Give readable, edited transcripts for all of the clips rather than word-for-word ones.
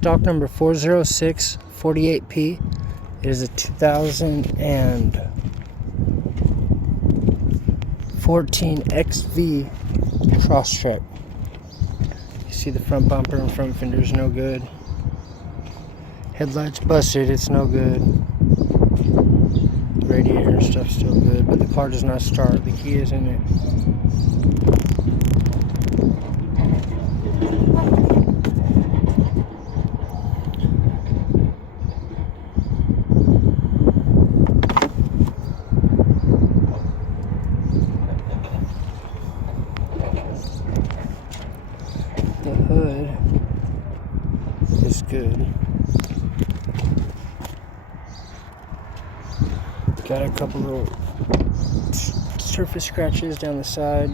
stock number 40648P. It is a 2014 XV Crosstrek. You see the front bumper and front fender's no good. Headlights busted, it's no good. Radiator and stuff's still good, but the car does not start. The key is in it. The hood is good. Got a couple little surface scratches down the side.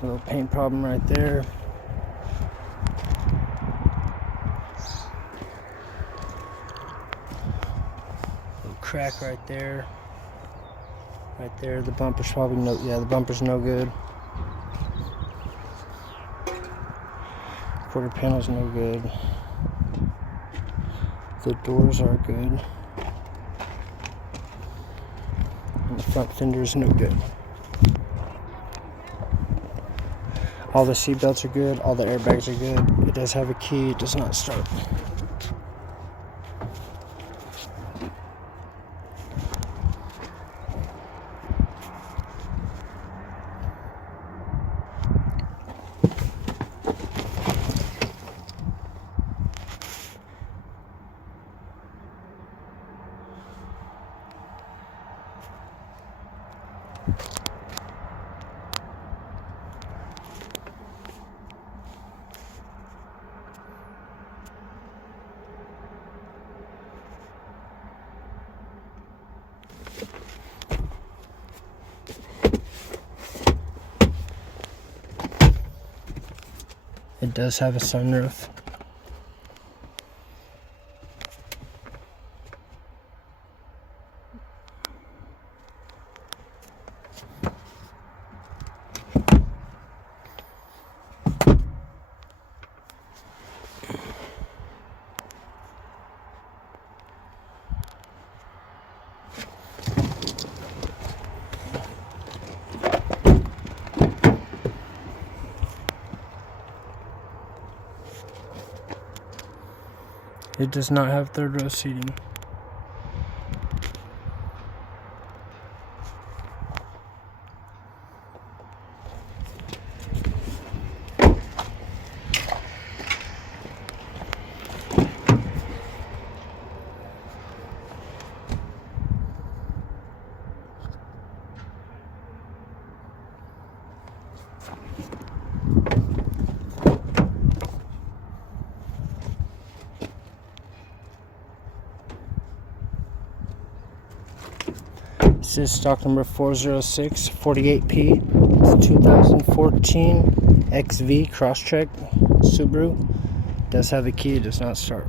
A little paint problem right there. Little crack right there. Right there. The bumper's probably the bumper's no good. Quarter panel's no good. The doors are good. And the front fender is no good. All the seat belts are good. All the airbags are good. It does have a key. It does not start. It does have a sunroof. It does not have third row seating. This is stock number 40648P. It's a 2014 XV Crosstrek Subaru. It does have a key, it does not start.